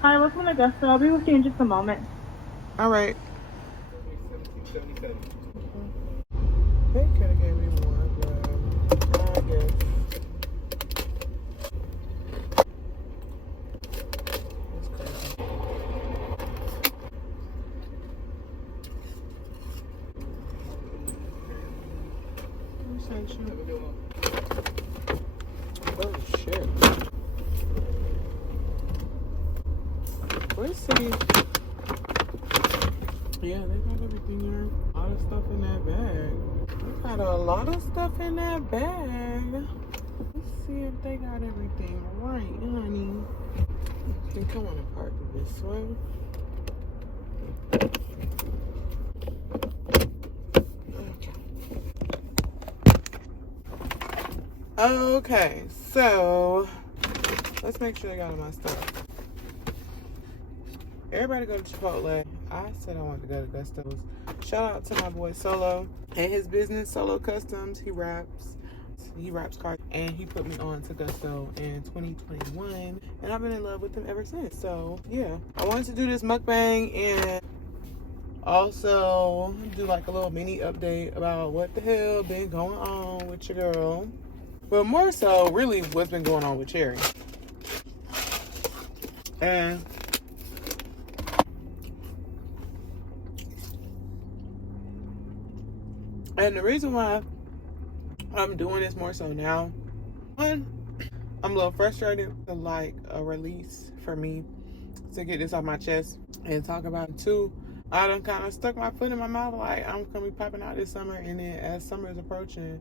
Hi, welcome to Augusta. I'll be with you in just a moment. All right. They could have gave me more, but I guess. It's crazy. This ain't shit. Oh shit. Let's see. Yeah, they got everything here. A lot of stuff in that bag. They got a lot of stuff in that bag. Let's see if they got everything right, honey. I think I want to park it this way. Okay, so let's make sure they got all my stuff. Everybody go to Chipotle. I said I wanted to go to Gusto's. Shout out to my boy Solo and his business, Solo Customs. He raps cars, and he put me on to Gusto in 2021, and I've been in love with him ever since. So yeah, I wanted to do this mukbang and also do like a little mini update about what the hell been going on with your girl, but more so really what's been going on with Cherry. And the reason why I'm doing this more so now, one, I'm a little frustrated to like a release for me to get this off my chest and talk about it. Two, I done kind of stuck my foot in my mouth like I'm gonna be popping out this summer, and then as summer is approaching,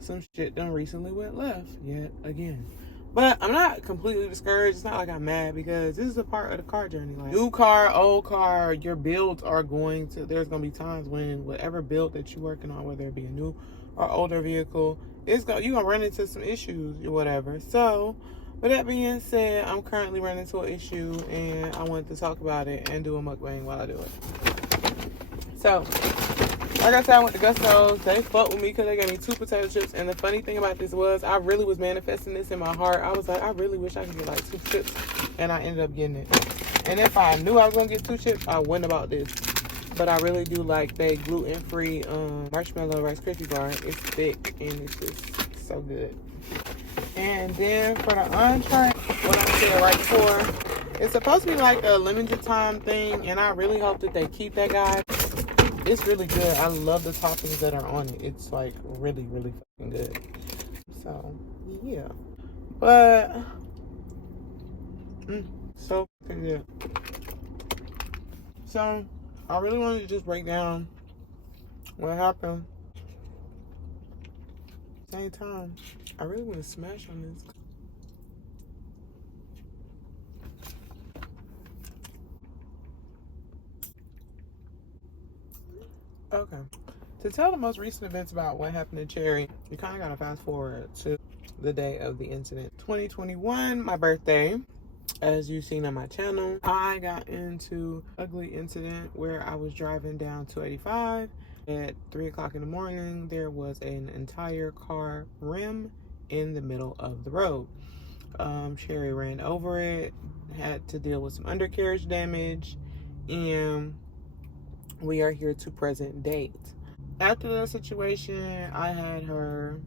some shit done recently went left yet again. But I'm not completely discouraged. It's not like I'm mad, because this is a part of the car journey. Like new car, old car, your builds are there's going to be times when whatever build that you're working on, whether it be a new or older vehicle, you're going to run into some issues or whatever. So with that being said, I'm currently running into an issue, and I wanted to talk about it and do a mukbang while I do it. So like I said, I went to Gusto's. They fucked with me because they gave me 2 potato chips. And the funny thing about this was, I really was manifesting this in my heart. I was like, I really wish I could get like 2 chips. And I ended up getting it. And if I knew I was going to get 2 chips, I wouldn't about this. But I really do like they gluten-free marshmallow Rice Krispie bar. It's thick and it's just so good. And then for the entree, what I said right before, it's supposed to be like a limited time thing. And I really hope that they keep that, guy. It's really good. I love the toppings that are on it. It's like really, really fucking good. So, yeah. But, so fucking good. So, I really wanted to just break down what happened. Same time, I really want to smash on this. Okay. To tell the most recent events about what happened to Cherry, you kind of got to fast forward to the day of the incident. 2021, my birthday. As you've seen on my channel, I got into an ugly incident where I was driving down 285 at 3 o'clock in the morning. There was an entire car rim in the middle of the road. Cherry ran over it, had to deal with some undercarriage damage, and we are here to present date. After that situation, I had her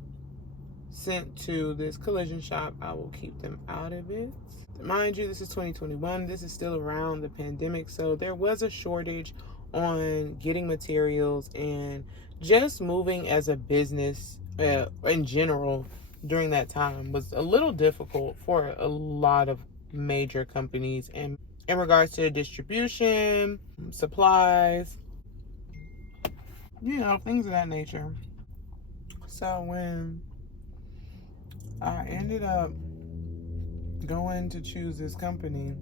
sent to this collision shop. I will keep them out of it. Mind you, this is 2021. This is still around the pandemic, so there was a shortage on getting materials, and just moving as a business in general during that time was a little difficult for a lot of major companies, and in regards to distribution, supplies, things of that nature. So when I ended up going to choose this company,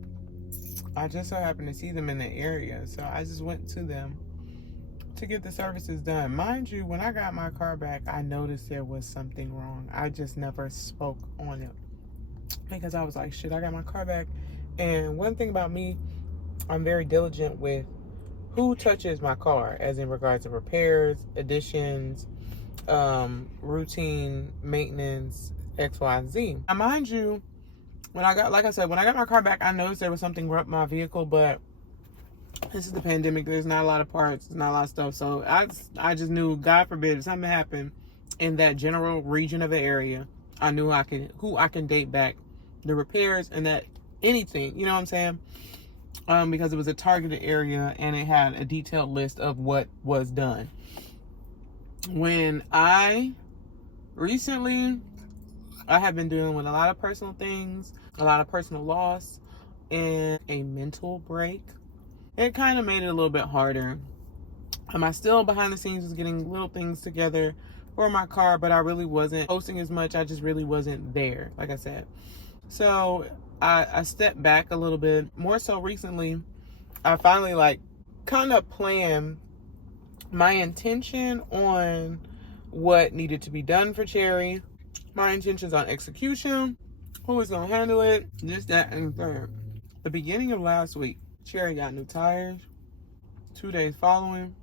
I just so happened to see them in the area, so I just went to them to get the services done. Mind you, when I got my car back, I noticed there was something wrong. I just never spoke on it because I was like, shit, I got my car back. And one thing about me, I'm very diligent with who touches my car, as in regards to repairs, additions, routine maintenance, X, Y, and Z. Now, mind you, when I got my car back, I noticed there was something wrong with my vehicle, but this is the pandemic. There's not a lot of parts. There's not a lot of stuff. So I just knew, God forbid, if something happened in that general region of the area, I knew who I can date back the repairs and that anything, you know what I'm saying? Because it was a targeted area and it had a detailed list of what was done. When I have been dealing with a lot of personal things, a lot of personal loss, and a mental break. It kind of made it a little bit harder. I still behind the scenes was getting little things together for my car, but I really wasn't posting as much. I just really wasn't there, like I said. So I stepped back a little bit. More so recently, I finally kind of planned my intention on what needed to be done for Cherry, my intentions on execution, who was going to handle it, this, that, and the third. The beginning of last week, Cherry got new tires. 2 days following,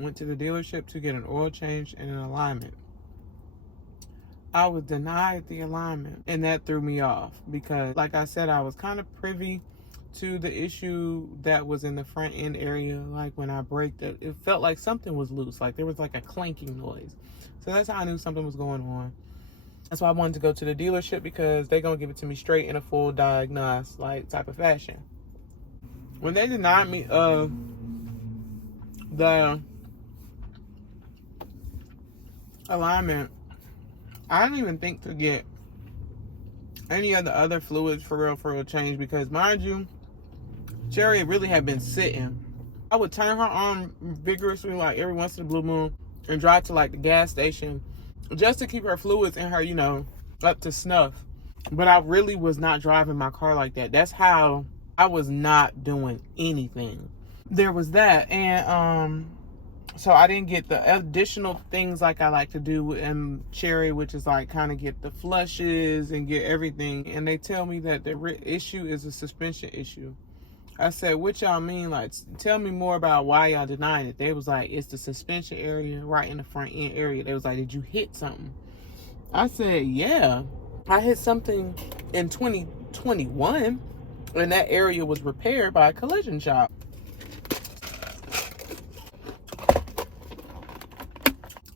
went to the dealership to get an oil change and an alignment. I was denied the alignment, and that threw me off because, like I said, I was kind of privy to the issue that was in the front end area. Like when I braked it, it felt like something was loose. Like there was like a clanking noise. So that's how I knew something was going on. That's why I wanted to go to the dealership, because they're going to give it to me straight in a full diagnosed type of fashion. When they denied me the alignment, I didn't even think to get any of the other fluids for real change, because mind you, Cherry really had been sitting. I would turn her on vigorously every once in a blue moon and drive to the gas station just to keep her fluids in her, up to snuff. But I really was not driving my car like that. That's how I was not doing anything. There was that, and so I didn't get the additional things like I like to do in Cherry, which is kind of get the flushes and get everything. And they tell me that the issue is a suspension issue. I said, what y'all mean? Tell me more about why y'all denying it. They was it's the suspension area right in the front end area. They was did you hit something? I said, yeah. I hit something in 2021, and that area was repaired by a collision shop.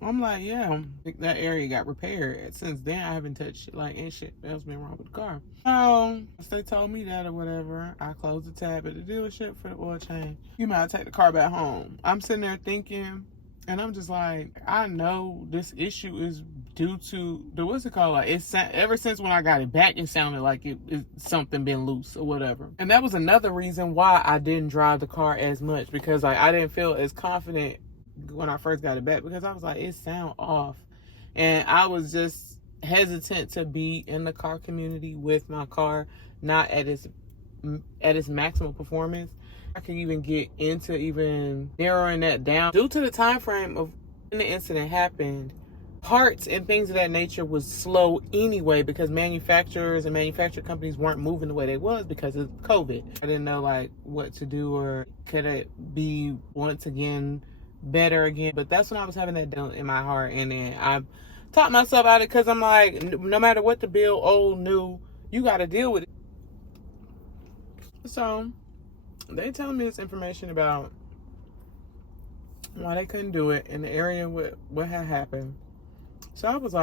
I'm yeah, that area got repaired. Since then, I haven't touched ain't shit else been wrong with the car. So, they told me that or whatever, I closed the tab at the dealership for the oil change. You might take the car back home. I'm sitting there thinking, and I'm just I know this issue is due to the, what's it called? Ever since when I got it back, it sounded like it's something been loose or whatever. And that was another reason why I didn't drive the car as much, because I didn't feel as confident when I first got it back, because I was it sound off, and I was just hesitant to be in the car community with my car not at its maximum performance. I could even get into even narrowing that down due to the time frame of when the incident happened. Parts and things of that nature was slow anyway, because manufacturers and manufacturer companies weren't moving the way they was because of COVID. I didn't know what to do, or could it be once again better again. But that's when I was having that down in my heart, and then I taught myself out it, because I'm no matter what the bill, old, new, you got to deal with it. So they telling me this information about why they couldn't do it in the area what had happened. So I was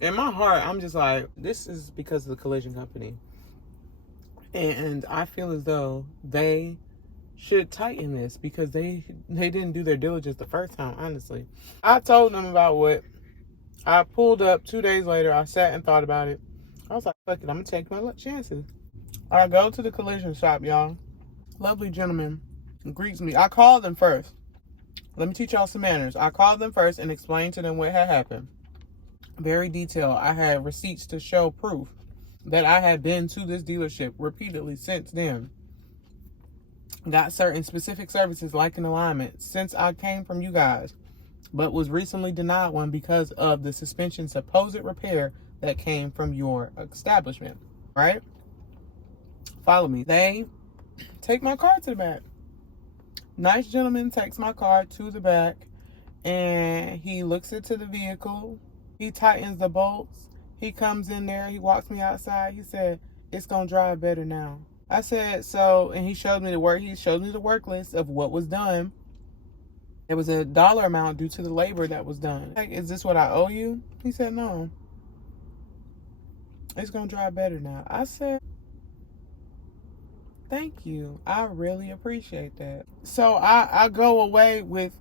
in my heart, I'm just this is because of the collision company, and I feel as though they should tighten this, because they didn't do their diligence the first time. Honestly, I told them about what I pulled up 2 days later. I sat and thought about it. I was fuck it, I'm gonna take my chances. I go to the collision shop, y'all. Lovely gentleman greets me. I called them first. Let me teach y'all some manners. I called them first and explained to them what had happened. Very detailed. I had receipts to show proof that I had been to this dealership repeatedly since then. Got certain specific services like an alignment since I came from you guys, but was recently denied one because of the suspension supposed repair that came from your establishment, right? Follow me. They take my car to the back. Nice gentleman takes my car to the back, and he looks into the vehicle. He tightens the bolts. He comes in there. He walks me outside. He said, it's gonna drive better now. I said, so, and he showed me the work list of what was done. There was a dollar amount due to the labor that was done. Like, is this what I owe you? He said, no. It's gonna drive better now. I said, thank you. I really appreciate that. So I go away with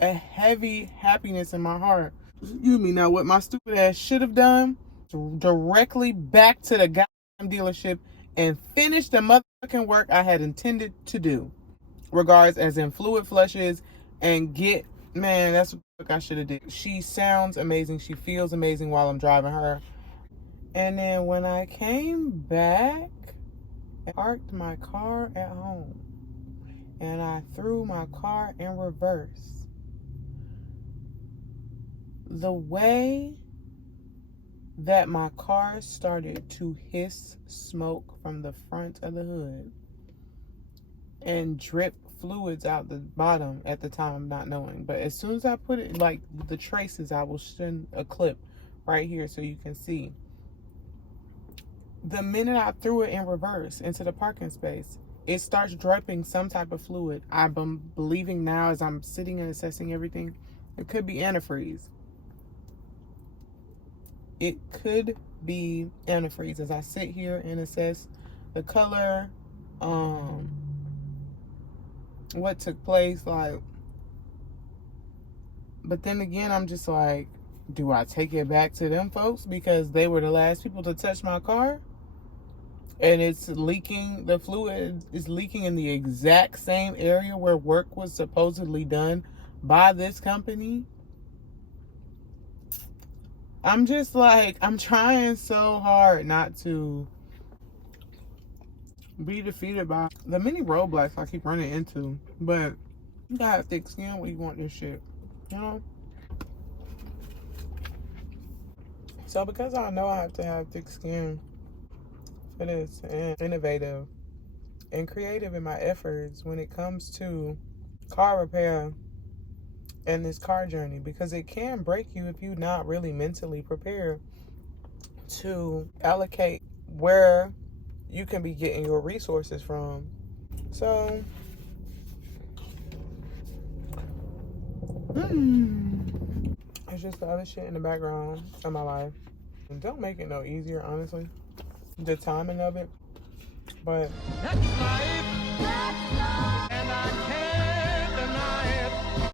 a heavy happiness in my heart. Excuse me. Now, what my stupid ass should have done, directly back to the goddamn dealership and finish the motherfucking work I had intended to do. Regards as in fluid flushes and get, man, that's what I should have did. She sounds amazing. She feels amazing while I'm driving her. And then when I came back, I parked my car at home and I threw my car in reverse. The way that my car started to hiss smoke from the front of the hood and drip fluids out the bottom at the time, not knowing. But as soon as I put it, like the traces, I will send a clip right here so you can see. The minute I threw it in reverse into the parking space, it starts dripping some type of fluid. I'm believing now, as I'm sitting and assessing everything, it could be antifreeze. It could be antifreeze as I sit here and assess the color, what took place, like. But then again, I'm just like, do I take it back to them folks because they were the last people to touch my car? And it's leaking, the fluid is leaking in the exact same area where work was supposedly done by this company. I'm just like, I'm trying so hard not to be defeated by the many roadblocks I keep running into. But you gotta have thick skin when you want this shit, you know? So because I know I have to have thick skin for this, and innovative and creative in my efforts when it comes to car repair and this car journey, because it can break you if you're not really mentally prepared to allocate where you can be getting your resources from. So it's just the other shit in the background of my life. And don't make it no easier, honestly, the timing of it. But